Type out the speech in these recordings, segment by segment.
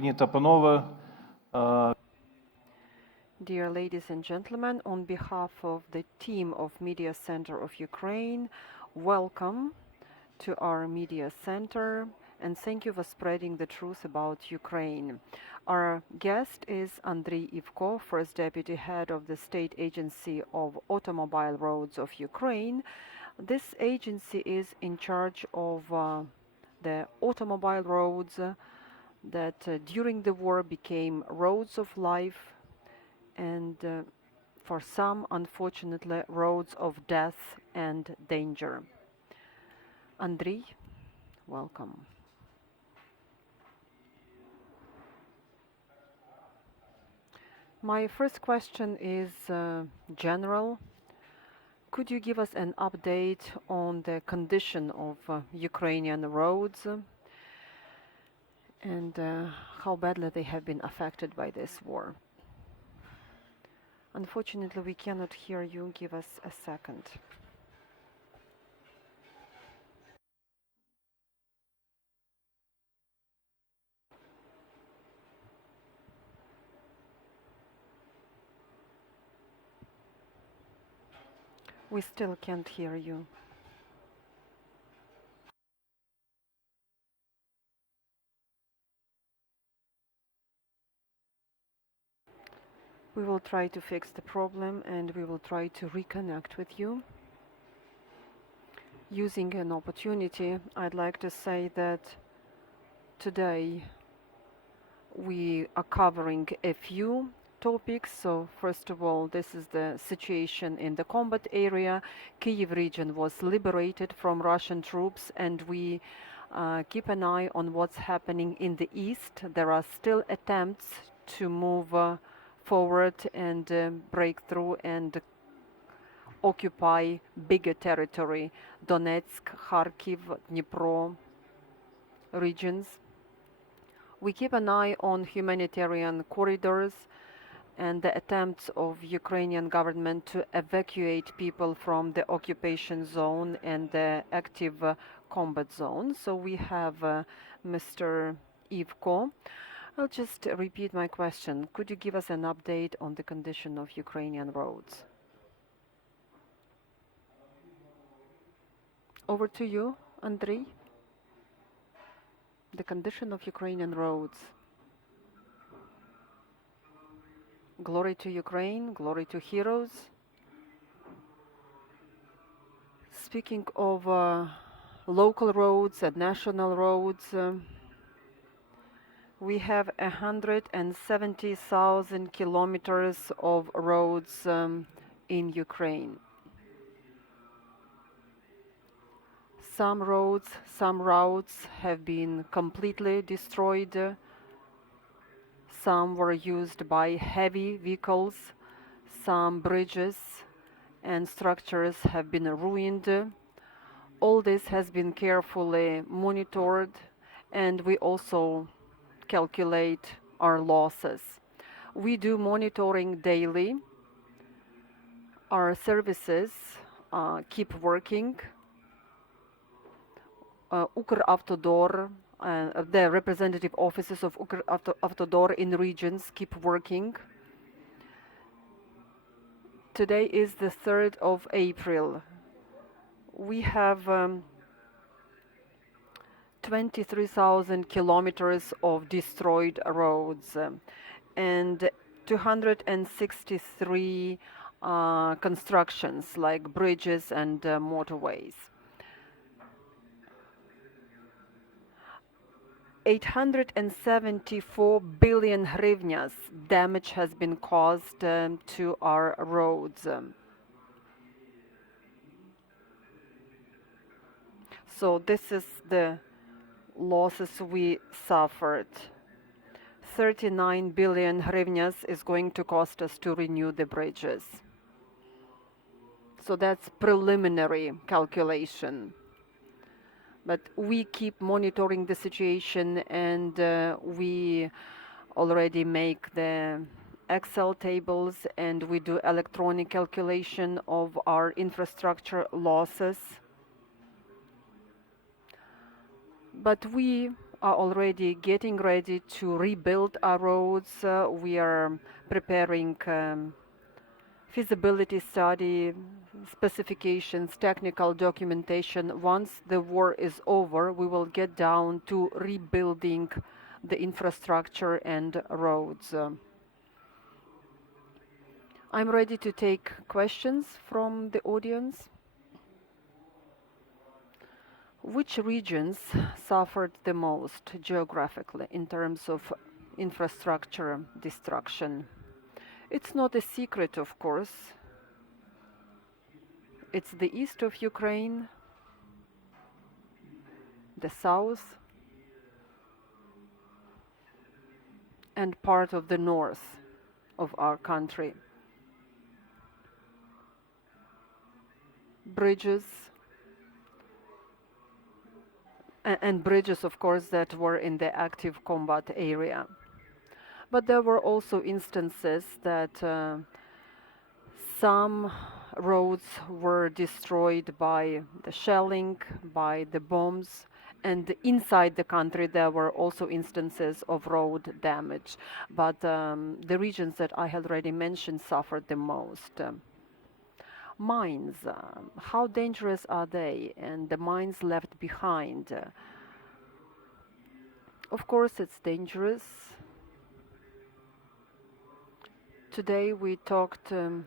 Пані та панове, Dear ladies and gentlemen, on behalf of the team of Mediacentru of Ukraine, welcome to our media center and thank you for spreading the truth about Ukraine. Our guest is Andrii Ivko, First Deputy Head of the State Agency of Automobile Roads of Ukraine. This agency is in charge of the automobile roads that during the war became roads of life and for some, unfortunately, roads of death and danger. Andrii, welcome. My first question is general. Could you give us an update on the condition of Ukrainian roads and how badly they have been affected by this war? Unfortunately, we cannot hear you. Give us a second. We still can't hear you. We will try to fix the problem and we will try to reconnect with you. Using an opportunity, I'd like to say that today we are covering a few topics. So first of all, this is the situation in the combat area. Kyiv region was liberated from Russian troops and we keep an eye on what's happening in the east. There are still attempts to move forward and break through and occupy bigger territory, Donetsk, Kharkiv, Dnipro regions. We keep an eye on humanitarian corridors and the attempts of Ukrainian government to evacuate people from the occupation zone and the active combat zone. So we have Mr. Ivko. I'll just repeat my question. Could you give us an update on the condition of Ukrainian roads? Over to you, Andrii. The condition of Ukrainian roads. Glory to Ukraine, glory to heroes. Speaking of local roads and national roads, we have 170,000 kilometers of roads in Ukraine. Some roads, some routes have been completely destroyed. Some were used by heavy vehicles. Some bridges and structures have been ruined. All this has been carefully monitored, and we also calculate our losses. We do monitoring daily. Our services keep working. Ukravtodor, the representative offices of Ukravtodor in regions keep working. Today is the 3rd of April. We have 23,000 kilometers of destroyed roads and 263 constructions like bridges and motorways. 874 billion hryvnias damage has been caused to our roads. So this is the losses we suffered. 39 billion hryvnias is going to cost us to renew the bridges. So that's preliminary calculation. But we keep monitoring the situation and we already make the Excel tables and we do electronic calculation of our infrastructure losses. But we are already getting ready to rebuild our roads. We are preparing feasibility study, specifications, technical documentation. Once the war is over, we will get down to rebuilding the infrastructure and roads. I'm ready to take questions from the audience. Which regions suffered the most geographically in terms of infrastructure destruction? It's not a secret, of course. It's the east of Ukraine, the south, and part of the north of our country. Bridges, and bridges, of course, that were in the active combat area. But there were also instances that some roads were destroyed by the shelling, by the bombs, and inside the country there were also instances of road damage. But the regions that I had already mentioned suffered the most. Mines, how dangerous are they, and the mines left behind? Of course, it's dangerous. Today we talked to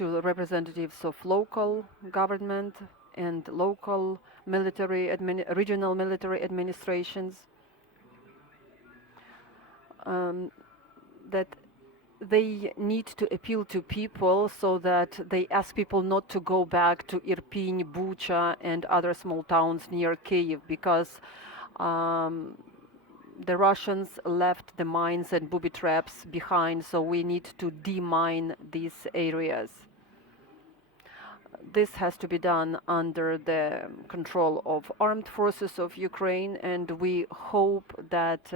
representatives of local government and local regional military administrations, that they need to appeal to people so that they ask people not to go back to Irpin, Bucha and other small towns near Kyiv, because the Russians left the mines and booby traps behind, so we need to demine these areas. This has to be done under the control of armed forces of Ukraine, and we hope that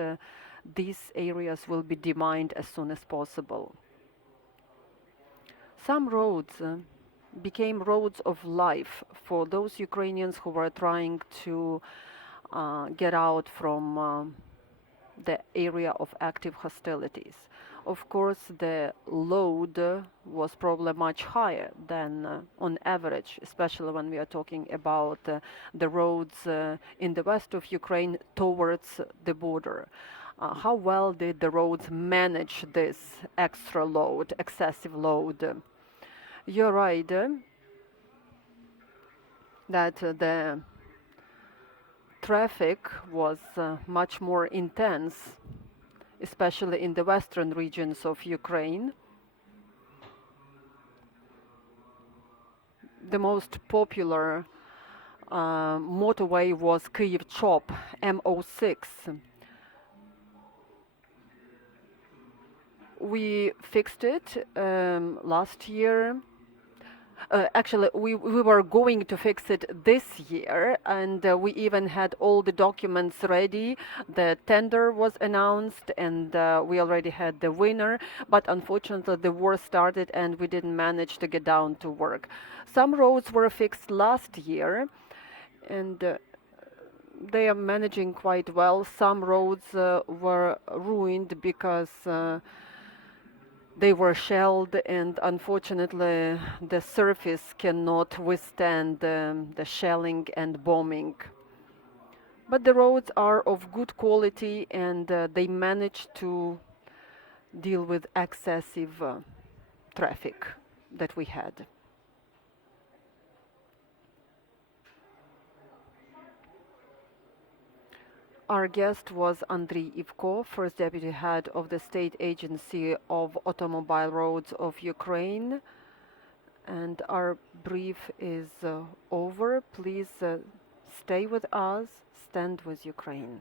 these areas will be demined as soon as possible. Some roads became roads of life for those Ukrainians who were trying to get out from the area of active hostilities. Of course, the load was probably much higher than on average, especially when we are talking about the roads in the west of Ukraine towards the border. How well did the roads manage this extra load, excessive load? You're right that the traffic was much more intense, especially in the western regions of Ukraine. The most popular motorway was Kyiv-Chop, MO6. We fixed it last year. Actually, we were going to fix it this year, and we even had all the documents ready. The tender was announced, and we already had the winner, but unfortunately the war started and we didn't manage to get down to work. Some roads were fixed last year, and they are managing quite well. Some roads were ruined because they were shelled, and unfortunately the surface cannot withstand the shelling and bombing. But the roads are of good quality, and they manage to deal with excessive traffic that we had. Our guest was Andrii Ivko, First Deputy Head of the State Agency of Automobile Roads of Ukraine. And our brief is over. Please stay with us, stand with Ukraine.